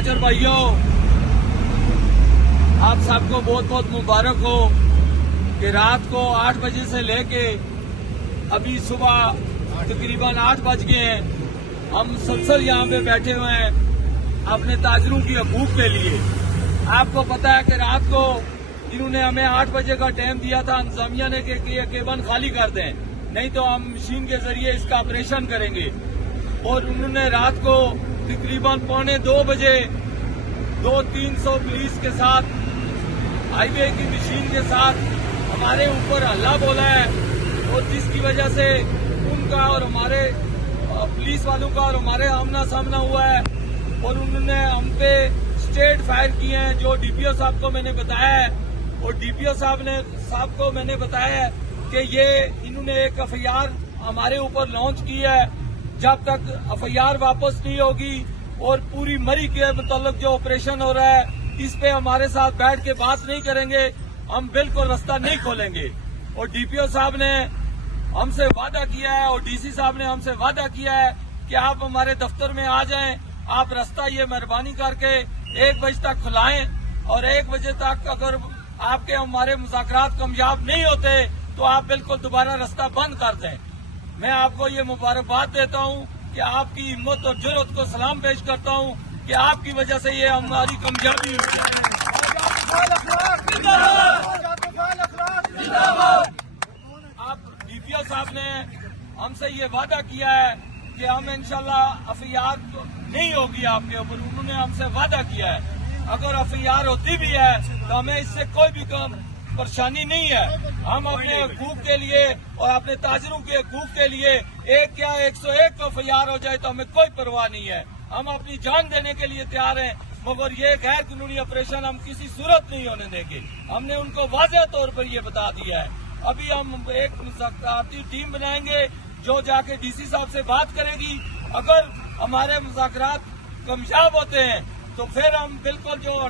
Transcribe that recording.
महाजर भाइयों, आप सबको बहुत बहुत मुबारक हो कि रात को 8 बजे से लेके अभी सुबह तकरीबन 8 बज गए हैं। हम सलसल यहाँ पे बैठे हुए हैं अपने ताजरों की हकूक के लिए। आपको पता है कि रात को इन्होंने हमें 8 बजे का टाइम दिया था इंतजामिया ने कि ये केबन खाली कर दें, नहीं तो हम मशीन के जरिए इसका ऑपरेशन करेंगे। और उन्होंने रात को तकरीबन 1:45 बजे 200-300 पुलिस के साथ हाईवे की मशीन के साथ हमारे ऊपर हल्ला बोला है, और जिसकी वजह से उनका और हमारे पुलिस वालों का और हमारे आमना सामना हुआ है। और उन्होंने हम पे स्ट्रेट फायर किए हैं, जो डीपीओ साहब को मैंने बताया है। और डीपीओ साहब को मैंने बताया है कि ये इन्होंने एक एफआईआर हमारे ऊपर लॉन्च की है। जब तक एफआईआर वापस नहीं होगी और पूरी मरी के मुताल्लिक जो ऑपरेशन हो रहा है इस पे हमारे साथ बैठ के बात नहीं करेंगे, हम बिल्कुल रास्ता नहीं खोलेंगे। और डीपीओ साहब ने हमसे वादा किया है और डीसी साहब ने हमसे वादा किया है कि आप हमारे दफ्तर में आ जाएं, आप रास्ता ये मेहरबानी करके 1 बजे तक खुलाएं, और 1 बजे तक अगर आपके हमारे मुज़ाकरात कामयाब नहीं होते तो आप बिल्कुल दोबारा रास्ता बंद कर दें। मैं आपको ये मुबारकबाद देता हूँ कि आपकी हिम्मत और जुर्रत को सलाम पेश करता हूँ कि आपकी वजह से ये हमारी कामयाबी हुई है। आप डीपीओ साहब ने हमसे ये वादा किया है कि हम इंशाल्लाह एफआईआर नहीं होगी आपके ऊपर, उन्होंने हमसे वादा किया है। अगर एफआईआर होती भी है तो हमें इससे कोई भी परेशानी नहीं है। हम अपने हकूक के लिए और अपने ताजरों के हकूक के लिए 1 या 101 को एफआईआर हो जाए तो हमें कोई परवाह नहीं है। हम अपनी जान देने के लिए तैयार हैं, मगर ये गैर कानूनी ऑपरेशन हम किसी सूरत नहीं होने देंगे। हमने उनको वाज़ेह तौर पर ये बता दिया है। अभी हम एक मुज़ाकराती टीम बनाएंगे जो जाके डीसी साहब से बात करेगी। अगर हमारे मुज़ाकरात कामयाब होते हैं तो फिर हम बिल्कुल जो